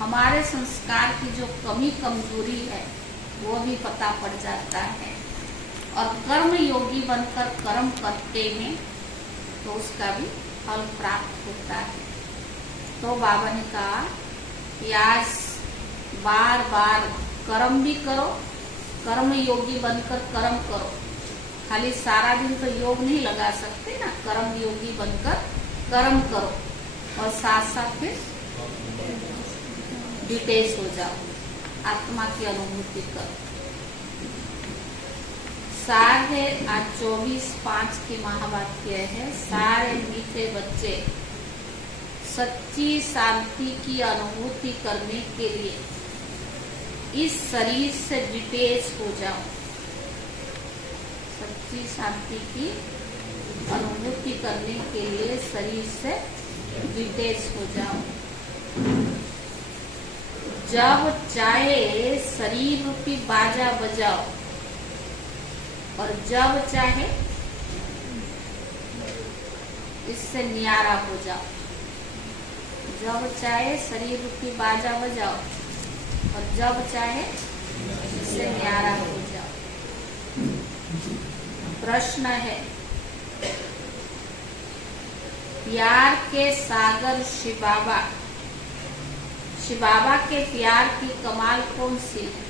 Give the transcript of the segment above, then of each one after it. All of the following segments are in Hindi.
हमारे संस्कार की जो कमी कमजोरी है वो भी पता पड़ जाता है, और कर्म योगी बनकर कर्म करते हैं तो उसका भी फल प्राप्त होता है। तो बाबा ने कहा कि आज बार बार कर्म भी करो, कर्म योगी बनकर कर्म करो। खाली सारा दिन तो योग नहीं लगा सकते ना, कर्म योगी बनकर कर्म करो और साथ साथ फिर डिटेच हो जाओ, आत्मा की अनुभूति करो। सार है आज 24/5 की महावाक्य है, सारे मीठे बच्चे सच्ची शांति की अनुभूति करने के लिए इस शरीर से डिटेच हो जाओ। सच्ची शांति की अनुभूति करने के लिए शरीर से डिटेच हो जाओ। जब चाहे शरीर रूपी बाजा बजाओ और जब चाहे इससे न्यारा हो जाओ। जब चाहे शरीर रूपी बाजा बजाओ और जब चाहे इससे न्यारा हो जाओ। प्रश्न है, प्यार के सागर शिव बाबा के प्यार की कमाल कौन सी है?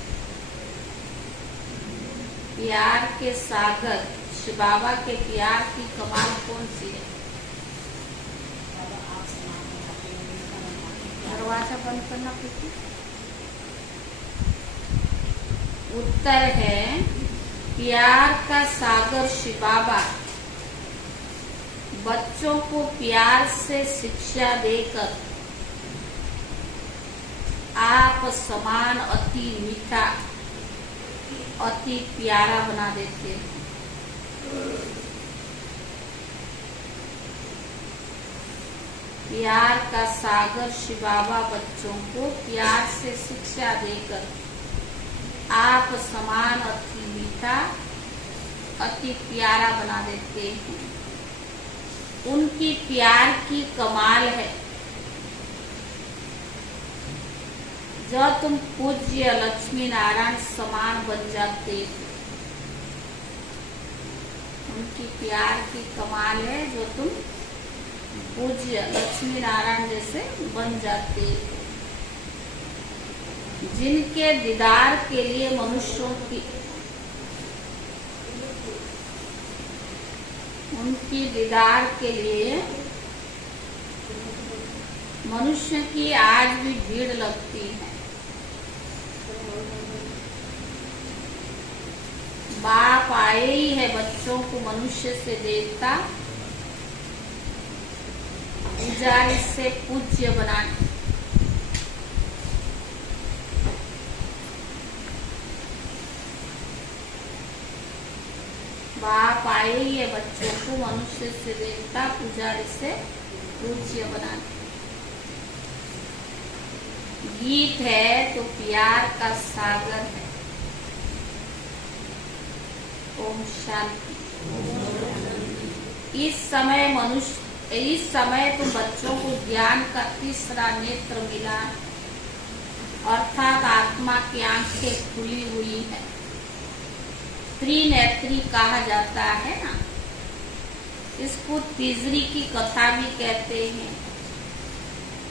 प्यार के सागर शिव बाबा के प्यार की कमाल कौन सी है? दरवाजा बंद करना पड़ती। उत्तर है, प्यार का सागर शिव बाबा बच्चों को प्यार से शिक्षा देकर आप समान अति मीठा, अति प्यारा बना देते हैं। प्यार का सागर शिव बाबा बच्चों को प्यार से शिक्षा देकर आप समान अति मीठा, अति प्यारा बना देते हैं। उनकी प्यार की कमाल है, जब तुम पूज्य लक्ष्मी नारायण समान बन जाते हो। उनकी प्यार की कमाल है जो तुम पूज्य लक्ष्मी नारायण जैसे बन जाते हो। जिनके दीदार के लिए मनुष्यों की, उनकी दीदार के लिए मनुष्य की आज भी भीड़ लगती है। बाप आए ही है बच्चों को मनुष्य से देवता, पुजारी से पूज्य बनाने। बाप आए ही है बच्चों को मनुष्य से देवता, पुजारी से पूज्य बनाने। गीत है तो प्यार का सागर है। ओम शांति। इस समय तो बच्चों को ज्ञान का तीसरा नेत्र मिला, अर्थात आत्मा की आंखें खुली हुई है। त्रिनेत्री कहा जाता है ना, इसको तीसरी की कथा भी कहते हैं।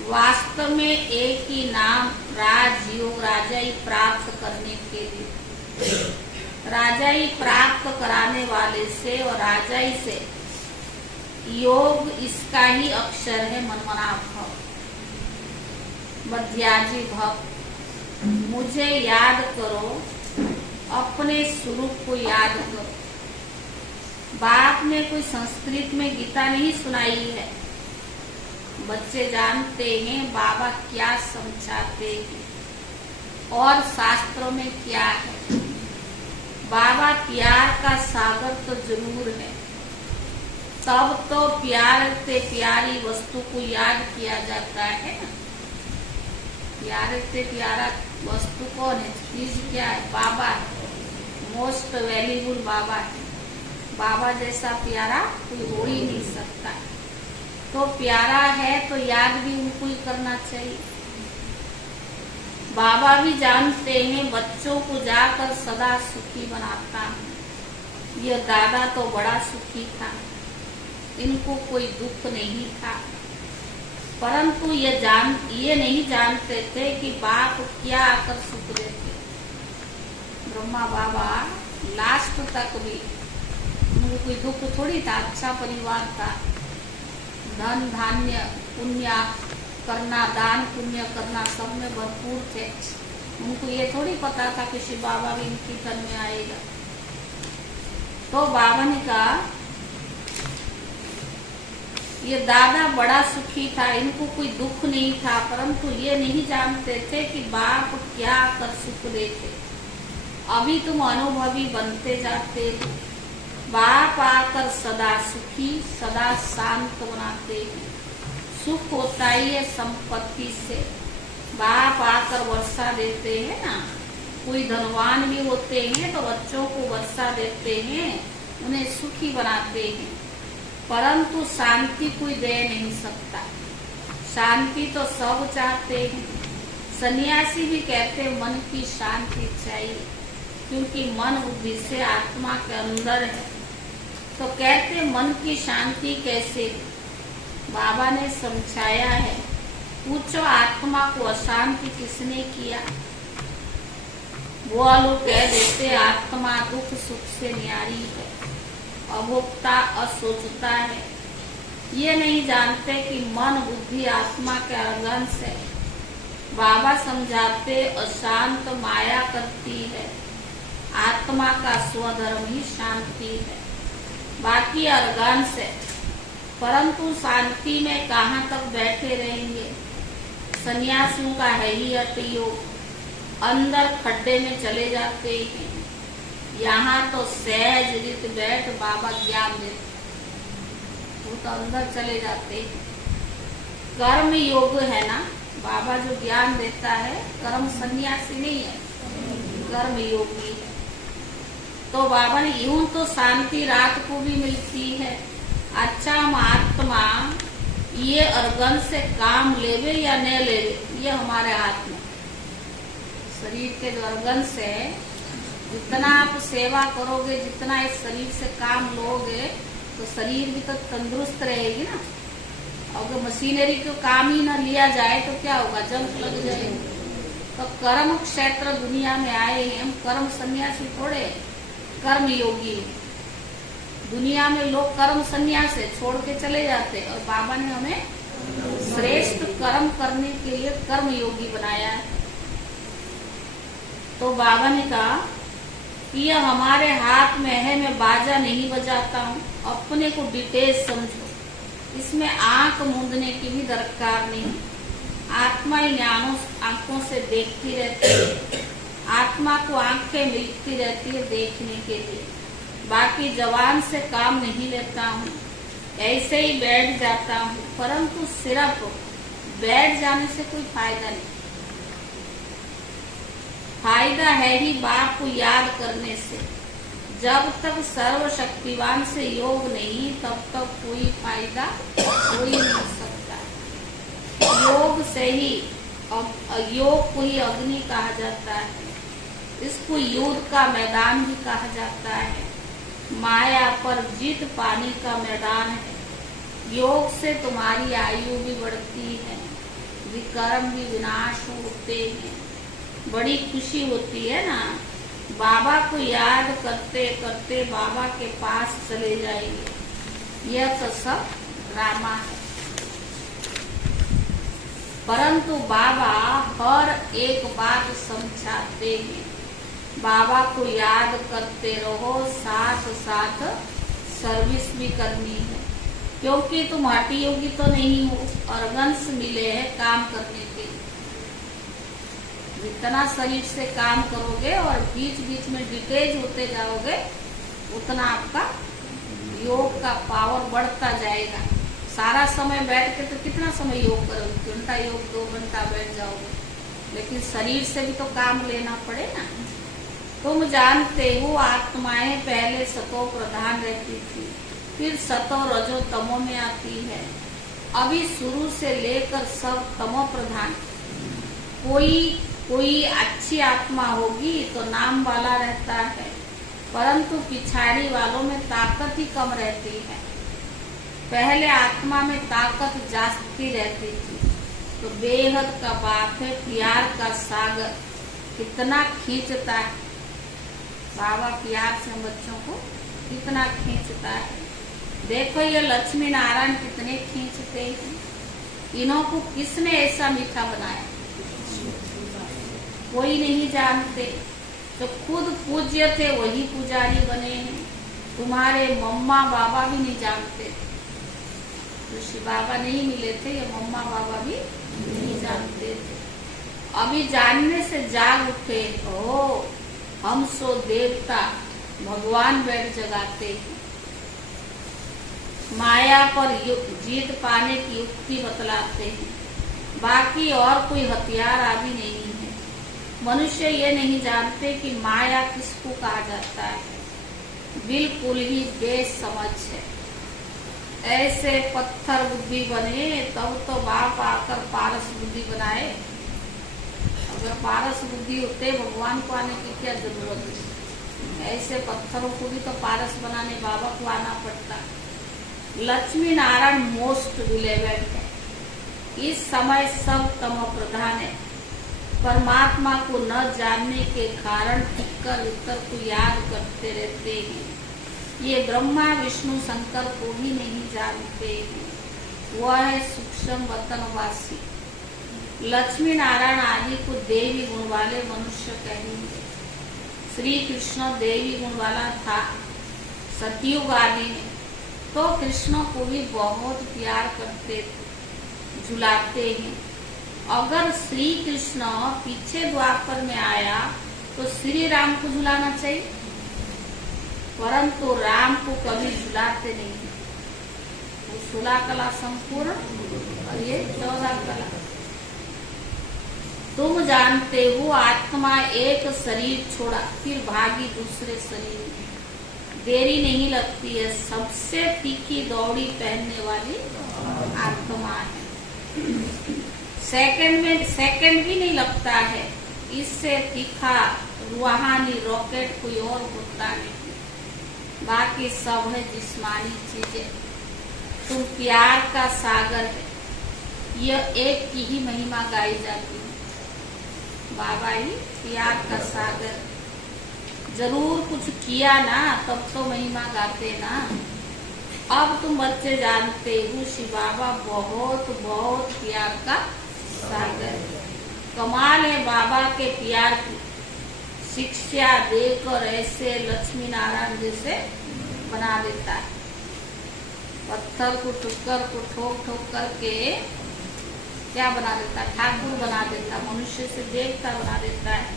वास्तव में एक ही नाम राजयोग, राजाई प्राप्त करने के लिए, राजाई प्राप्त कराने वाले से और राजाई से योग, इसका ही अक्षर है मनमना भव, मध्याजी भव। मुझे याद करो, अपने स्वरूप को याद करो। बाप ने कोई संस्कृत में गीता नहीं सुनाई है। बच्चे जानते हैं बाबा क्या समझाते हैं और शास्त्रों में क्या है। बाबा प्यार का सागर तो जरूर है, तब तो प्यार से प्यारी वस्तु को याद किया जाता है ना। प्यार से प्यारा वस्तु कौन है, चीज क्या है? बाबा है, मोस्ट वैल्यूबल बाबा है। बाबा जैसा प्यारा कोई हो ही नहीं सकता। तो प्यारा है तो याद भी उनको ही करना चाहिए। बाबा भी जानते हैं बच्चों को जाकर सदा सुखी बनाता हूँ। यह दादा तो बड़ा सुखी था, इनको कोई दुख नहीं था, परंतु ये नहीं जानते थे कि बाप क्या आकर सुख देते। ब्रह्मा बाबा लास्ट तक भी उनको कोई दुख थोड़ी था, अच्छा परिवार था, धन धान्य पुण्य करना, दान पुण्य करना सब में भरपूर थे। उनको ये थोड़ी पता था कि शिव बाबा भी इनकी घर में आएगा। तो बाबा ने कहा ये दादा बड़ा सुखी था, इनको कोई दुख नहीं था, परंतु ये नहीं जानते थे कि बाप क्या कर सुख देते। अभी तुम अनुभवी बनते जाते हो, बाप आकर सदा सुखी सदा शांत बनाते हैं। सुख होता ही है संपत्ति से, बाप आकर वर्षा देते हैं ना। कोई धनवान भी होते हैं तो बच्चों को वर्षा देते हैं, उन्हें सुखी बनाते हैं, परंतु शांति कोई दे नहीं सकता। शांति तो सब चाहते हैं। सन्यासी भी कहते हैं मन की शांति चाहिए, क्योंकि मन बुद्धि से आत्मा के अंदर है। तो कहते मन की शांति कैसे? बाबा ने समझाया है। पूछो आत्मा को अशांति किसने किया? वो लोग कह देते आत्मा दुख सुख से न्यारी है, अभोक्ता असोचता है। ये नहीं जानते कि मन बुद्धि आत्मा के अंश है। बाबा समझाते अशांत माया करती है, आत्मा का स्वधर्म ही शांति है, बाकी अर्गांश है। परंतु शांति में कहाँ तक बैठे रहेंगे? सन्यासियों का है ही अटयोग, अंदर खड्डे में चले जाते हैं। यहाँ तो सहज रीत बैठ बाबा ज्ञान देते, वो तो अंदर चले जाते हैं। कर्म योग है ना, बाबा जो ज्ञान देता है, कर्म सन्यासी नहीं है, कर्म योगी है। तो बाबा ने यूं तो शांति रात को भी मिलती है। अच्छा महात्मा ये अर्गन से काम लेवे या न लेवे, ये हमारे हाथ में। शरीर के जो अर्गन से जितना आप सेवा करोगे, जितना इस शरीर से काम लोगे, तो शरीर भी तो तंदुरुस्त रहेगी ना। अगर मशीनरी को काम ही न लिया जाए तो क्या होगा? जंग लग जाएगा। तो कर्म क्षेत्र दुनिया में आए हैं हम, कर्म सन्यासी थोड़े, कर्म योगी। दुनिया में लोग कर्म सन्यास है छोड़ के चले जाते, और बाबा ने हमें श्रेष्ठ कर्म करने के लिए कर्म योगी बनाया है। तो बाबा ने कहा कि यह हमारे हाथ में है, मैं बाजा नहीं बजाता हूँ, अपने को डिटेल समझो, इसमें आंख मूंदने की भी दरकार नहीं। आत्मा ही आंखों से देखती रहती है, आत्मा को आंखें मिलती रहती है देखने के लिए। बाकी जवान से काम नहीं लेता हूँ, ऐसे ही बैठ जाता हूँ, परंतु सिर्फ बैठ जाने से कोई फायदा नहीं। फायदा है ही बाप को याद करने से। जब तक सर्वशक्तिवान से योग नहीं, तब तक कोई फायदा हो ही नहीं सकता। योग से ही, योग को ही अग्नि कहा जाता है, इसको युद्ध का मैदान भी कहा जाता है। माया पर जीत पानी का मैदान है। योग से तुम्हारी आयु भी बढ़ती है, विकर्म भी विनाश होते हैं, बड़ी खुशी होती है ना। बाबा को याद करते करते बाबा के पास चले जाएंगे। यह तो सब ड्रामा है, परंतु बाबा हर एक बात समझाते हैं। बाबा को याद करते रहो, साथ साथ सर्विस भी करनी है, क्योंकि तुम हठी योगी तो नहीं हो, अर्गन्स मिले हैं काम करने के लिए। जितना शरीर से काम करोगे और बीच बीच में डिटेच होते जाओगे, उतना आपका योग का पावर बढ़ता जाएगा। सारा समय बैठ के तो कितना समय योग करोगे? घंटा योग, 2 घंटा बैठ जाओगे, लेकिन शरीर से भी तो काम लेना पड़े ना। तुम जानते हो आत्माएं पहले सतो प्रधान रहती थी, फिर सतो रजो तमो में आती है। अभी शुरू से लेकर सब तमो प्रधान। कोई कोई अच्छी आत्मा होगी तो नाम वाला रहता है, परंतु पिछाड़ी वालों में ताकत ही कम रहती है। पहले आत्मा में ताकत जास्ती रहती थी। तो बेहद का बात है, प्यार का सागर कितना खींचता है। बाबा प्यार से बच्चों को कितना खींचता है। देखो ये लक्ष्मी नारायण कितने खींचते हैं। इन्हों को किसने ऐसा मीठा बनाया, कोई नहीं जानते। तो खुद पूज्य थे वही पुजारी बने हैं। तुम्हारे मम्मा बाबा भी नहीं जानते, ऋषि बाबा नहीं मिले थे, ये मम्मा बाबा भी नहीं जानते थे। अभी जानने से जाग उठे, ओ हम सो देवता भगवान बैठ जगाते हैं। माया पर जीत पाने की युक्ति बतलाते हैं। बाकी और कोई हथियार आदि नहीं है। मनुष्य ये नहीं जानते कि माया किसको कहा जाता है, बिल्कुल ही बेसमझ है। ऐसे पत्थर बुद्धि बने तब तो बाप आकर पारस बुद्धि बनाए। अगर पारस बुद्धि होते भगवान को आने की क्या जरूरत है। ऐसे पत्थरों को भी तो पारस बनाने बाबा को आना पड़ता। लक्ष्मी नारायण मोस्ट रिलेवेंट है। इस समय सब तमो प्रधान है। परमात्मा को न जानने के कारण इतर उतर को याद करते रहते हैं। ये ब्रह्मा विष्णु शंकर को भी नहीं जानते हैं। वह है सूक्ष्म वतनवासी। लक्ष्मी नारायण आदि को देवी गुण वाले मनुष्य कहेंगे। श्री कृष्ण देवी गुण वाला था सतयुग आदि में, तो कृष्ण को भी बहुत प्यार करते थे, झुलाते हैं। अगर श्री कृष्ण पीछे द्वापर में आया तो श्री राम को झुलाना चाहिए, परंतु राम को कभी झुलाते नहीं। वो 16 कला संपूर्ण और ये 14 कला। तुम जानते हो आत्मा एक शरीर छोड़ा फिर भागी दूसरे शरीर में। देरी नहीं लगती है, सबसे तीखी दौड़ी पहनने वाली आत्मा है। सेकंड भी नहीं लगता है। इससे तीखा रूहानी रॉकेट कोई और होता नहीं। बाकी सब है जिस्मानी चीजें। तुम प्यार का सागर है, यह एक की ही महिमा गाई जाती है। बाबा ही प्यार का सागर। जरूर कुछ किया ना तब तो महिमा गाते ना। अब तुम बच्चे जानते हो शिव बाबा बहुत बहुत प्यार का सागर है। कमाल है बाबा के प्यार की। शिक्षा देकर ऐसे लक्ष्मी नारायण जैसे बना देता है। पत्थर को टुक्कर को ठोक ठोक करके क्या बना देता है, ठाकुर बना देता है, मनुष्य से देवता बना देता है।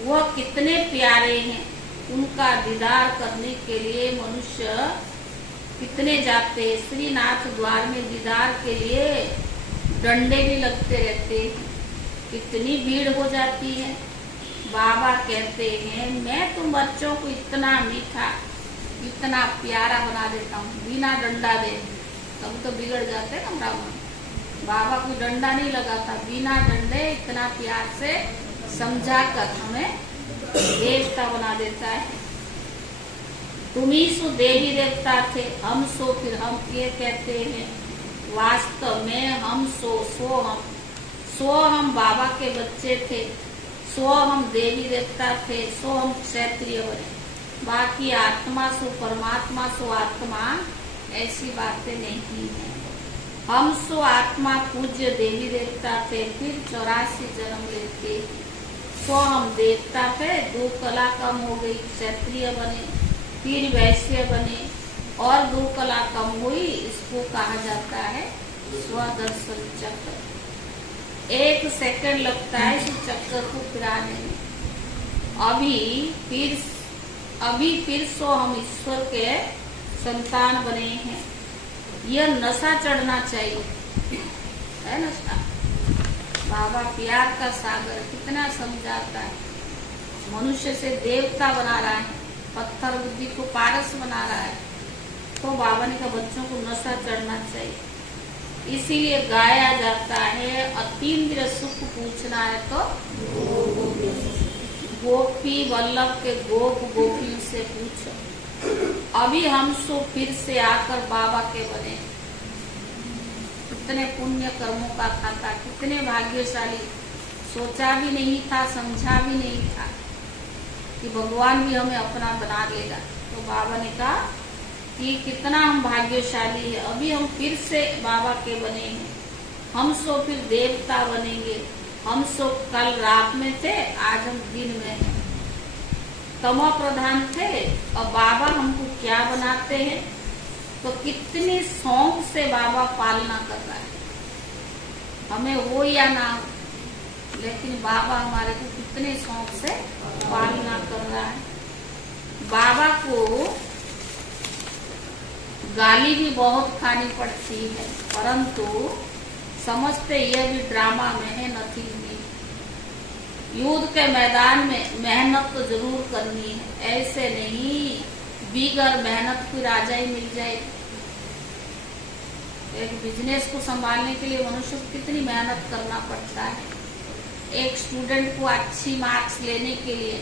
वह कितने प्यारे हैं, उनका दीदार करने के लिए मनुष्य कितने जाते हैं। श्रीनाथ द्वार में दीदार के लिए डंडे भी लगते रहते हैं, कितनी भीड़ हो जाती है। बाबा कहते हैं मैं तुम बच्चों को इतना मीठा इतना प्यारा बना देता हूँ बिना डंडा दे। तब तो बिगड़ जाते हैं ना ब्राह्मण। बाबा को डंडा नहीं लगाता, बिना डंडे इतना प्यार से समझा कर हमें देवता बना देता है। तुम ही सो देवी देवता थे, हम सो फिर हम ये कहते हैं। वास्तव में हम सो हम बाबा के बच्चे थे, सो हम देवी देवता थे, सो हम क्षत्रिय बने। बाकी आत्मा सो परमात्मा सो आत्मा ऐसी बातें नहीं है। हम सो आत्मा पूज्य देवी देवता थे, फिर 84 जन्म लेते। सो हम देवता थे, 2 कला कम हो गई, क्षत्रिय बने, फिर वैश्य बने और 2 कला कम हुई। इसको कहा जाता है स्वदर्शन चक्र। 1 सेकंड लगता है इस चक्र को फिराने में। अभी फिर सो हम ईश्वर के संतान बने हैं। यह नशा चढ़ना चाहिए, है नशा। बाबा प्यार का सागर कितना समझाता है। मनुष्य से देवता बना रहा है, पत्थर बुद्धि को पारस बना रहा है। तो बाबा ने कहा बच्चों को नशा चढ़ना चाहिए। इसीलिए गाया जाता है, अतीन्द्रिय सुख पूछना है तो गोपी वल्लभ के गोप गोपियों से पूछो। अभी हम सो फिर से आकर बाबा के बने। कितने पुण्य कर्मों का खाता, कितने भाग्यशाली। सोचा भी नहीं था, समझा भी नहीं था कि भगवान भी हमें अपना बना लेगा। तो बाबा ने कहा कि कितना हम भाग्यशाली है, अभी हम फिर से बाबा के बने हैं। हम सो फिर देवता बनेंगे। हम सो कल रात में थे, आज हम दिन में हैं। तमो प्रधान थे और बाबा हमको क्या बनाते हैं। तो कितनी शौक से बाबा पालना कर रहा है, हमें हो या ना हो, लेकिन बाबा हमारे को कितने शौक से पालना कर रहा है। बाबा को गाली भी बहुत खानी पड़ती है, परंतु समझते यह भी ड्रामा में है, नथिंग नहीं। युद्ध के मैदान में मेहनत तो जरूर करनी है, ऐसे नहीं बिगर मेहनत की राजा ही मिल जाएगी। एक बिजनेस को संभालने के लिए मनुष्य को कितनी मेहनत करना पड़ता है। एक स्टूडेंट को अच्छी मार्क्स लेने के लिए,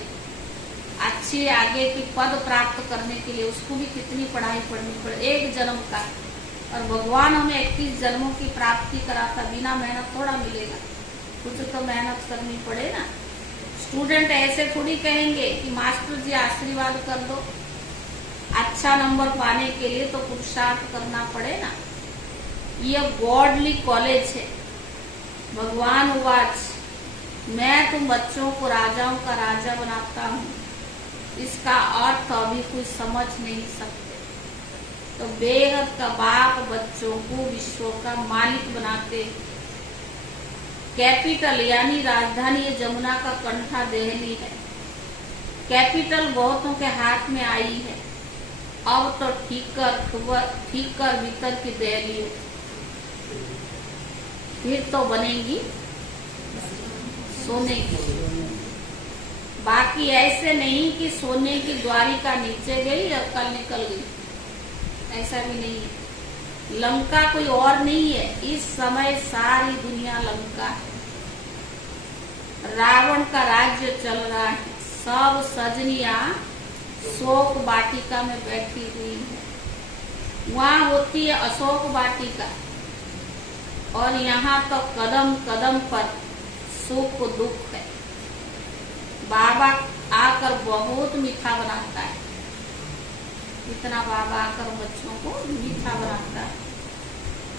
अच्छी आगे की पद प्राप्त करने के लिए उसको भी कितनी पढ़ाई पढ़नी पड़े, एक जन्म का। और भगवान हमें 21 जन्मों की प्राप्ति कराता, बिना मेहनत थोड़ा मिलेगा, कुछ तो मेहनत करनी पड़े ना। स्टूडेंट ऐसे थोड़ी कहेंगे कि मास्टर जी आशीर्वाद कर दो। अच्छा नंबर पाने के लिए तो पुरुषार्थ करना पड़े ना। यह गॉडली कॉलेज है। भगवान वाच, मैं तुम बच्चों को राजाओं का राजा बनाता हूँ, इसका अर्थ अभी कोई समझ नहीं सकते। तो बेहद का बाप बच्चों को विश्व का मालिक बनाते। कैपिटल यानी राजधानी ये जमुना का कंठा दिल्ली है। कैपिटल बहुतों के हाथ में आई है। अब तो ठीक कर भीतर की दिल्ली फिर तो बनेगी सोने की। बाकी ऐसे नहीं कि सोने की द्वारिका नीचे गई और कल निकल गई, ऐसा भी नहीं है। लंका कोई और नहीं है, इस समय सारी दुनिया लंका है। रावण का राज्य चल रहा है। सब सजनियां शोक वाटिका में बैठी हुई है। वहां होती है अशोक वाटिका, और यहाँ तो कदम कदम पर सुख दुख है। बाबा आकर बहुत मीठा बनाता है। इतना बाबा आकर बच्चों को मीठा बनाता है।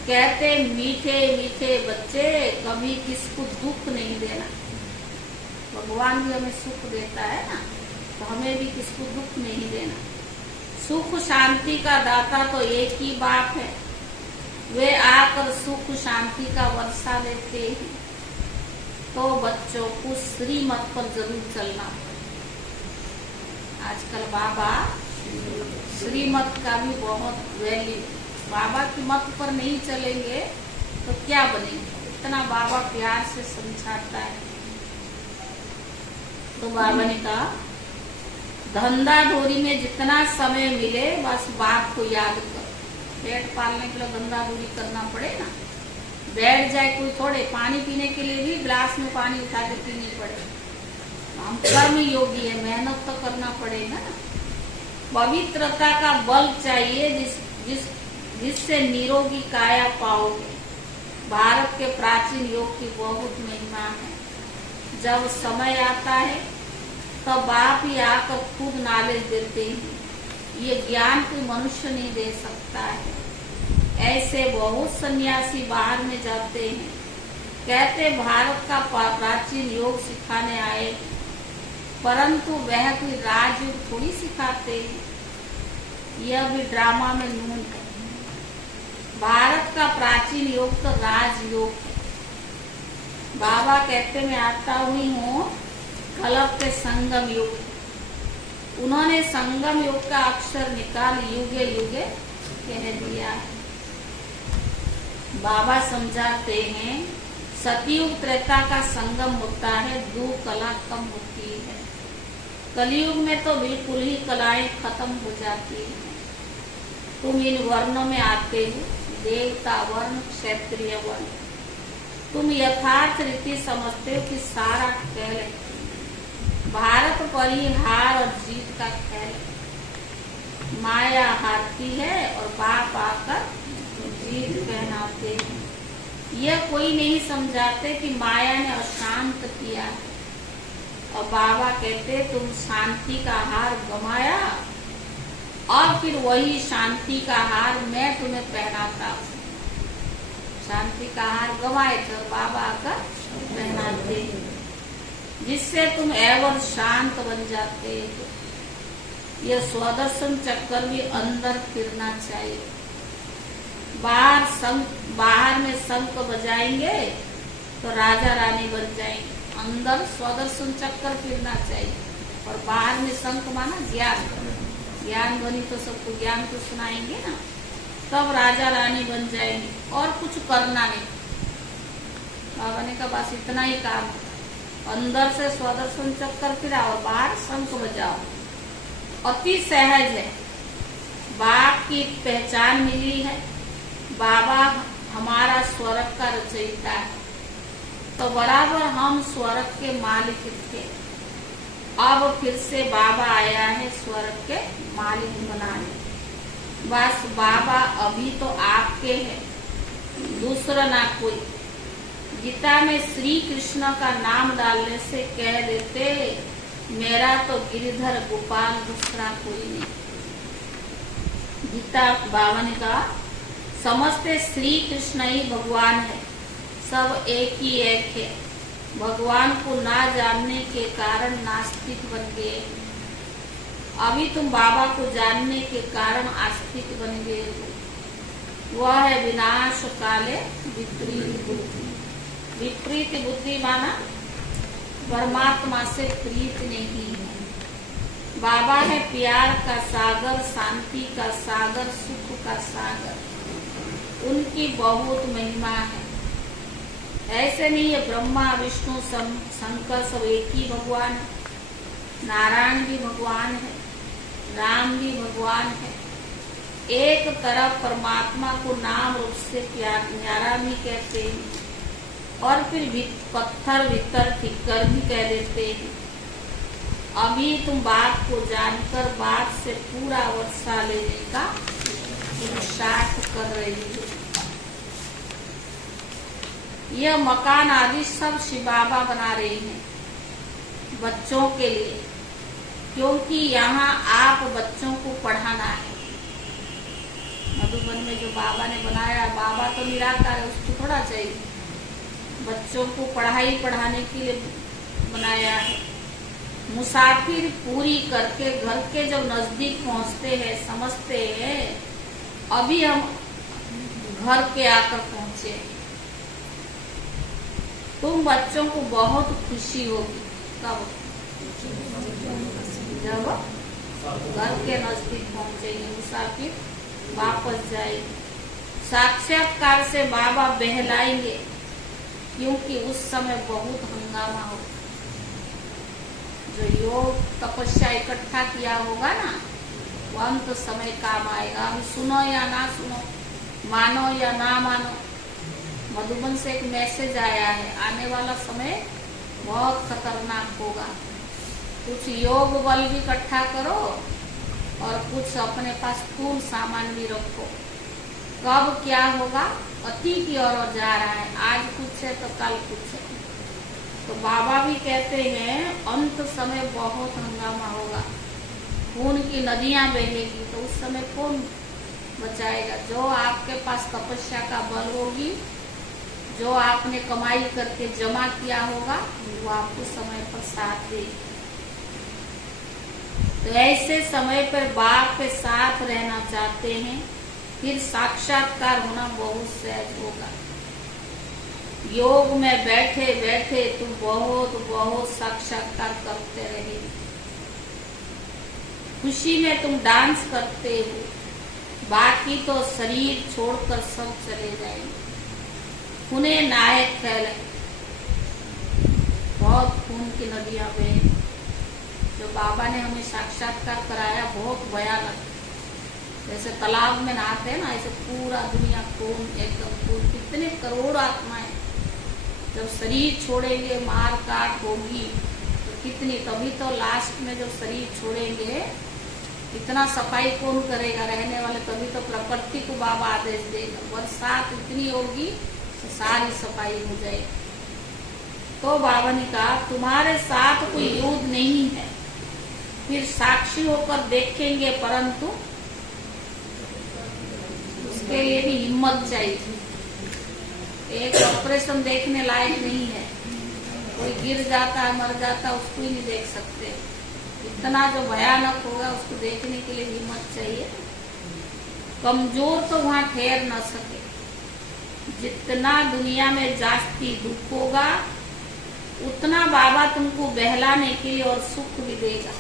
कहते मीठे मीठे बच्चे, कभी किसको दुख नहीं देना। भगवान भी हमें सुख देता है ना, तो हमें भी किसको दुख नहीं देना। सुख शांति का दाता तो एक ही बाप है। वे आकर सुख शांति का वर्षा देते हैं। तो बच्चों को श्रीमत पर जरूर चलना। आजकल बाबा श्रीमत का भी बहुत वैल्यू। बाबा की मत पर नहीं चलेंगे तो क्या बनेंगे। इतना बाबा प्यार से समझाता है। तो बाबा ने कहा धंधा धोरी में जितना समय मिले बस बाप को याद कर। पेट पालने के लिए धंधा धोरी करना पड़े ना। बैठ जाए कोई थोड़े, पानी पीने के लिए भी ग्लास में पानी उठा के पीनी पड़े। हम कर्म योगी है, मेहनत तो करना पड़ेगा ना। पवित्रता का बल चाहिए जिससे निरोगी काया पाओगे। भारत के प्राचीन योग की बहुत महिमा है। जब समय आता है तब बाप ही आकर खुद नॉलेज देते हैं। ये ज्ञान कोई मनुष्य नहीं दे सकता है। ऐसे बहुत सन्यासी बाहर में जाते हैं, कहते भारत का प्राचीन योग सिखाने आए, परंतु वह कोई राजयोग थोड़ी सिखाते हैं। यह भी ड्रामा में नून है। भारत का प्राचीन योग तो राजयोग है। बाबा कहते मैं आता हुई हूँ कलप के संगम युग। उन्होंने संगम युग का अक्षर निकाल युगे युगे कह दिया है। बाबा समझाते हैं सतयुग त्रेता का संगम होता है, दो कला कम होती है। कलयुग में तो बिल्कुल ही कलाएं खत्म हो जाती है। तुम इन वर्णों में आते हो, देवता वर्ण, क्षत्रिय वर्ण। तुम यथार्थ रीति समझते हो कि सारा खेल है, भारत पर ही हार और जीत का खेल है। माया हारती है और बाप आकर जीत पहनाते हैं। यह कोई नहीं समझाते कि माया ने अशांत किया है, और बाबा कहते तुम शांति का हार गमाया और फिर वही शांति का हार मैं तुम्हें पहनाता हूँ। शांति का हार गवाए तो बाबा का पहनाते हैं, जिससे तुम एवं शांत बन जाते हो। यह स्वदर्शन चक्कर भी अंदर फिरना चाहिए। बाहर में शंख बजाएंगे तो राजा रानी बन जाएंगे। अंदर स्वदर्शन चक्कर फिरना चाहिए, और बाहर में शंख माना ज्ञान बनी तो सबको ज्ञान तो सुनाएंगे ना, तब राजा रानी बन जाएंगे। और कुछ करना नहीं। बाबा ने कहा बस इतना ही काम, अंदर से स्वदर्शन चक्कर फिरा और बाहर शंख बजाओ। अति सहज है। बाप की पहचान मिली है। बाबा हमारा स्वर्ग का रचयिता है, तो बराबर हम स्वर्ग के मालिक थे। अब फिर से बाबा आया है स्वर्ग के मालिक बनाने। बस बाबा अभी तो आपके हैं, दूसरा ना कोई। गीता में श्री कृष्ण का नाम डालने से कह देते मेरा तो गिरिधर गोपाल, दूसरा कोई नहीं। गीता बाबा ने कहा समझते श्री कृष्ण ही भगवान है, सब एक ही एक है। भगवान को ना जानने के कारण नास्तिक बन गए। अभी तुम बाबा को जानने के कारण आस्तिक बन गए हो। वह है विनाश काले विपरीत बुद्धि। विपरीत बुद्धि माना परमात्मा से प्रीत नहीं है। बाबा है प्यार का सागर, शांति का सागर, सुख का सागर। उनकी बहुत महिमा है। ऐसे नहीं है ब्रह्मा विष्णु शंकर सब एक ही भगवान है। नारायण भी भगवान है, राम भी भगवान है। एक तरफ परमात्मा को नाम रूप से प्यारा भी कहते हैं, और फिर पत्थर भीतर ठिक्कर भी कह देते हैं। अभी तुम बाप को जानकर बाप से पूरा वर्षा लेने का पुरुषार्थ कर रही हो। यह मकान आदि सब शिव बाबा बना रहे हैं बच्चों के लिए, क्योंकि यहाँ आप बच्चों को पढ़ाना है। मधुबन में जो बाबा ने बनाया, बाबा तो निराकार है, उसको थोड़ा चाहिए। बच्चों को पढ़ाई पढ़ाने के लिए बनाया है। मुसाफिर पूरी करके घर के जब नजदीक पहुँचते हैं, समझते हैं अभी हम घर के आकर पहुँचे। तुम बच्चों को बहुत खुशी होगी कब? जब घर के नजदीक पहुँचेंगे, मुसाफिर वापस जाएंगे। साक्षात्कार से बाबा बहलाएंगे, क्योंकि उस समय बहुत हंगामा हो। जो योग तपस्या इकट्ठा किया होगा ना, वो अंत समय काम आएगा। अभी सुनो या ना सुनो, मानो या ना मानो। मधुबन से एक मैसेज आया है, आने वाला समय बहुत खतरनाक होगा। कुछ योग बल भी इकट्ठा करो और कुछ अपने पास स्थूल सामान भी रखो। कब क्या होगा अति की ओर जा रहा है। आज कुछ है तो कल कुछ है। तो बाबा भी कहते हैं अंत समय बहुत हंगामा होगा, खून की नदियां बहेगी। तो उस समय कौन बचाएगा? जो आपके पास तपस्या का बल होगी, जो आपने कमाई करके जमा किया होगा, वो आपको समय पर साथ देगी। तो ऐसे समय पर बाप के साथ रहना चाहते हैं, फिर साक्षात्कार होना बहुत सहज होगा। योग में बैठे बैठे तुम बहुत बहुत साक्षात्कार करते रहे। खुशी में तुम डांस करते हो, बाकी तो शरीर छोड़कर सब चले जाएंगे। खूने नायक फैले, बहुत खून की नदियां बहे। जो बाबा ने हमें साक्षात्कार कराया बहुत भयानक। जैसे तालाब में नहाते हैं ना, ऐसे पूरा दुनिया कौन एकदम कितने करोड़ आत्माएं जब शरीर छोड़ेंगे, मार काट होगी तो कितनी, तभी तो लास्ट में जब शरीर छोड़ेंगे इतना सफाई कौन करेगा रहने वाले, तभी तो प्रकृति को बाबा आदेश देगा, बरसात इतनी होगी तो सारी सफाई हो जाएगी। तो बाबा ने कहा तुम्हारे साथ कोई युद्ध नहीं है, फिर साक्षी होकर देखेंगे, परंतु उसके लिए भी हिम्मत चाहिए। एक ऑपरेशन देखने लायक नहीं है, कोई गिर जाता है मर जाता है उसको ही नहीं देख सकते, इतना जो भयानक होगा उसको देखने के लिए हिम्मत चाहिए। कमजोर तो वहां ठहर न सके, जितना दुनिया में जास्ती दुख होगा उतना बाबा तुमको बहलाने के लिए और सुख भी देगा।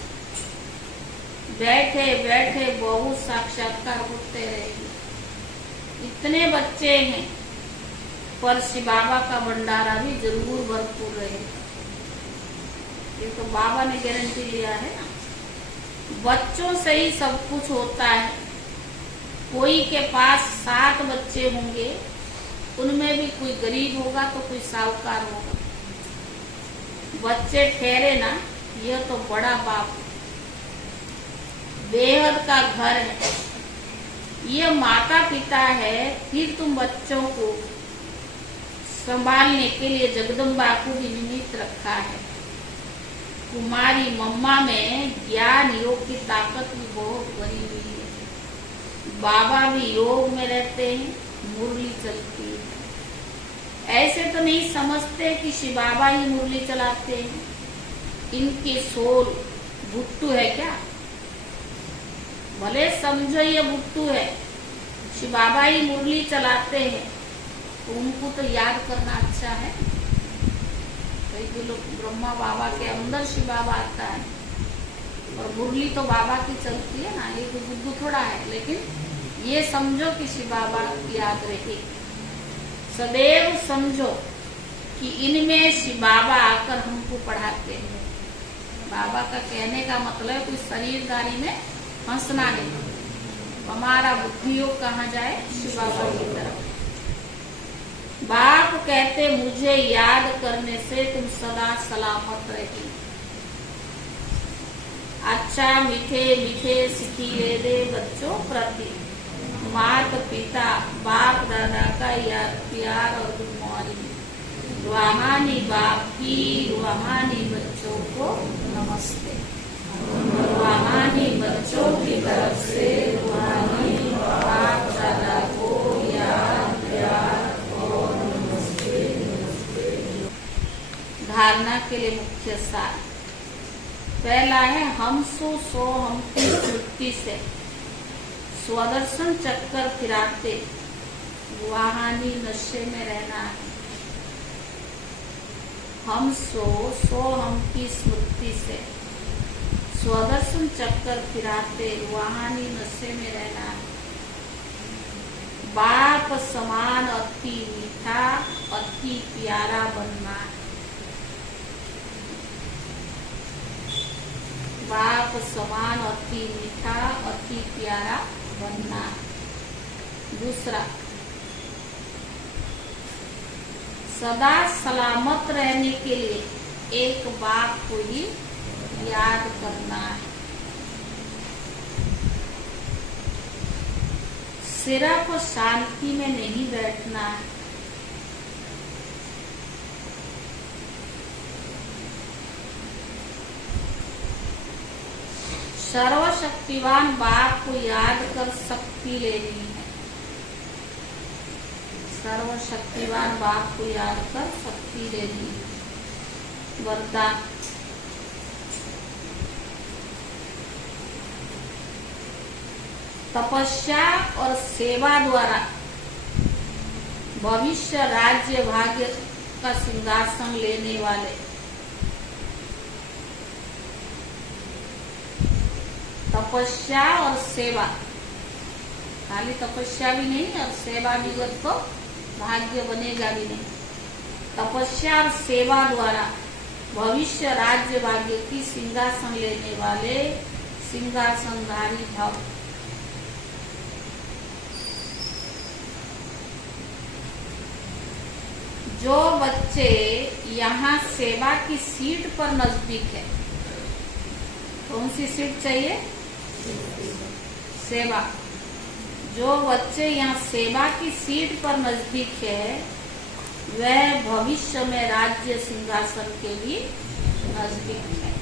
बैठे बैठे बहुत साक्षात्कार होते रहेंगे। इतने बच्चे हैं पर शिव बाबा का भंडारा भी जरूर भरपूर रहेगा। ये तो बाबा ने गारंटी लिया है ना। बच्चों से ही सब कुछ होता है। कोई के पास 7 बच्चे होंगे, उनमें भी कोई गरीब होगा तो कोई साहूकार होगा। बच्चे ठहरे ना, यह तो बड़ा बाप बेहद का घर है। ये माता पिता है, फिर तुम बच्चों को संभालने के लिए जगदम्बा को भी निमित्त रखा है। कुमारी मम्मा में ज्ञान योग की ताकत भी बहुत भरी हुई है। बाबा भी योग में रहते हैं, मुरली चलती है। ऐसे तो नहीं समझते कि शिव बाबा ही मुरली चलाते हैं, इनकी सोल भुट्टू है क्या? भले समझो ये भुट्टू है, शिव बाबा ही मुरली चलाते हैं, तो उनको तो याद करना अच्छा है। कई लोग ब्रह्मा बाबा के अंदर शिव बाबा आता है और मुरली तो बाबा की चलती है ना, ये तो बुद्धू थोड़ा है। लेकिन ये समझो कि शिव बाबा याद रहे, सदैव समझो कि इनमें शिव बाबा आकर हमको पढ़ाते हैं। बाबा का कहने का मतलब कोई शरीरदारी में हंसना नहीं, हमारा बुद्धि योग कहाँ जाए, शिव बाबा की तरफ। बाप कहते मुझे याद करने से तुम सदा सलामत रहे। अच्छा मीठे मीठे सिखिए दे बच्चों प्रति माता पिता बाप दादा का याद प्यार और गुड मॉर्निंग। रूहानी बाप की रूहानी बच्चों को नमस्ते। रूहानी बच्चों की तरफ से रूहानी बाप दादा को याद प्यार और नमस्ते नमस्ते। धारणा के लिए मुख्य सार पहला है हम सो हम की स्मृति से स्वदर्शन चक्कर फिराते वाहनी नशे में रहना है। हम सो हम की स्मृति से स्वदर्शन चक्कर फिराते वाहनी नशे में रहना है। बाप समान अति मीठा अति प्यारा बनना है। बाप समान अति मीठा अति प्यारा बनना। दूसरा, सदा सलामत रहने के लिए एक बाप को ही याद करना है। सिर्फ शांति में नहीं बैठना है। सर्वशक्तिवान बाप को याद कर शक्ति लेनी है। सर्वशक्तिवान बाप को याद कर शक्ति लेनी है। वरदान, तपस्या और सेवा द्वारा भविष्य राज्य भाग्य का सिंहासन लेने वाले तपस्या और सेवा, खाली तपस्या भी नहीं और सेवा भी तो भाग्य बनेगा भी नहीं। तपस्या और सेवा द्वारा भविष्य राज्य भाग्य की सिंहासन लेने वाले सिंहासनधारी भव जो बच्चे यहाँ सेवा की सीट पर नजदीक है, कौन सी सीट चाहिए? सेवा। जो बच्चे यहाँ सेवा की सीट पर नजदीक है, वह भविष्य में राज्य सिंहासन के भी नजदीक है।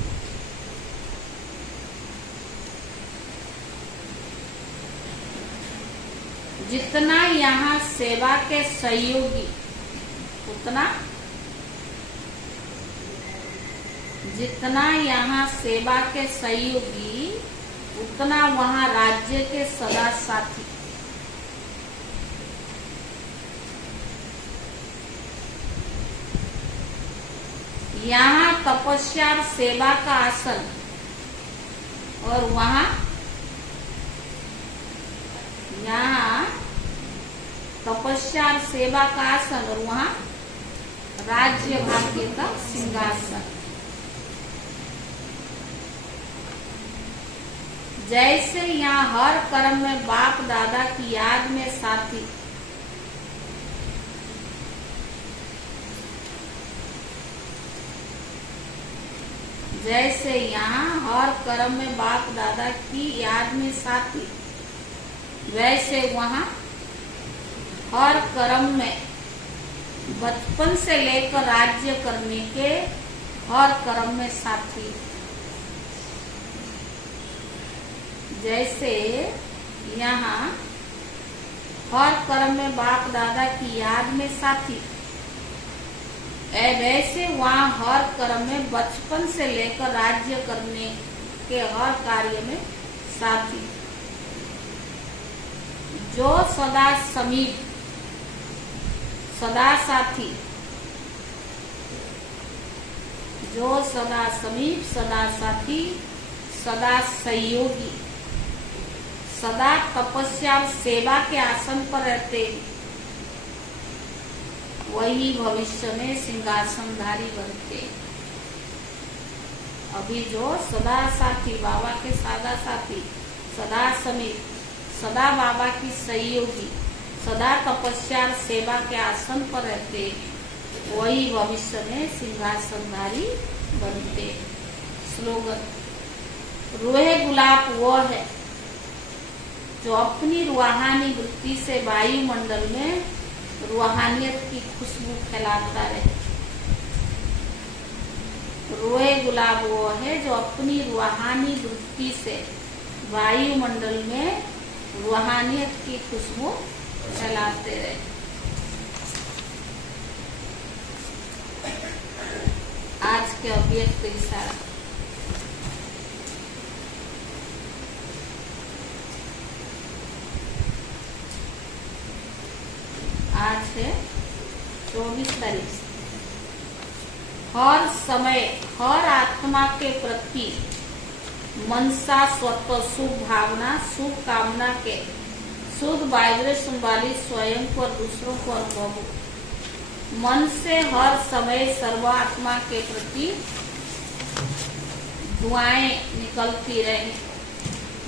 जितना यहाँ सेवा के सहयोगी, जितना यहाँ सेवा के सहयोगी, उतना वहाँ राज्य के सदा साथी। यहाँ तपस्या और सेवा का आसन, और वहाँ यहाँ तपस्या और सेवा का आसन, और वहाँ राज्य भाग्य का सिंहासन। जैसे यहाँ हर कर्म में बाप दादा की याद में साथी, जैसे यहाँ हर कर्म में बाप दादा की याद में साथी, वैसे वहाँ हर कर्म में बचपन से लेकर राज्य करने के हर कर्म में साथी। जैसे यहाँ हर कर्म में बाप दादा की याद में साथी, वैसे वहाँ हर कर्म में बचपन से लेकर राज्य करने के हर कार्य में साथी। जो सदा समीप, सदा साथी, जो सदा समीप, सदा साथी, सदा सहयोगी, सदा तपस्या और सेवा के आसन पर रहते, वही भविष्य में सिंहासनधारी बनते। अभी जो सदा साथी, बाबा के सदा साथी, सदा समीप, सदा बाबा की सहयोगी, सदा तपस्या और सेवा के आसन पर रहते, वही भविष्य में सिंहासनधारी बनते। स्लोगन: रूहे गुलाब वो है जो अपनी रूहानी वृत्ति से वायुमंडल में रूहानियत की खुशबू फैलाता रहे। रूहे गुलाब वो है जो अपनी रूहानी वृत्ति से वायुमंडल में रूहानियत की खुशबू फैलाते रहे। आज के अव्यक्त इशारा। आज है 24 तारीख। हर समय हर आत्मा के प्रति मनसा स्वतः शुभ भावना, शुभ कामना के शुद्ध वाइब्रेशन वाली स्वयं को और दूसरों को अनुभव हो। मन से हर समय सर्वात्मा के प्रति दुआएं निकलती रहे।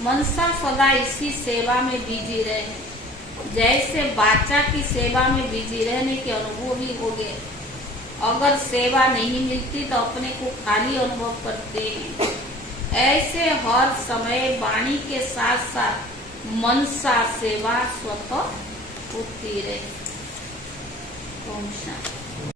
मनसा सदा इसी सेवा में बिजी रहे, जैसे बाचा की सेवा में बिजी रहने के अनुभव ही हो गए। अगर सेवा नहीं मिलती तो अपने को खाली अनुभव करते हैं। ऐसे हर समय वाणी के साथ साथ मनसा सेवा स्वतः होती रहे। ओम शांति।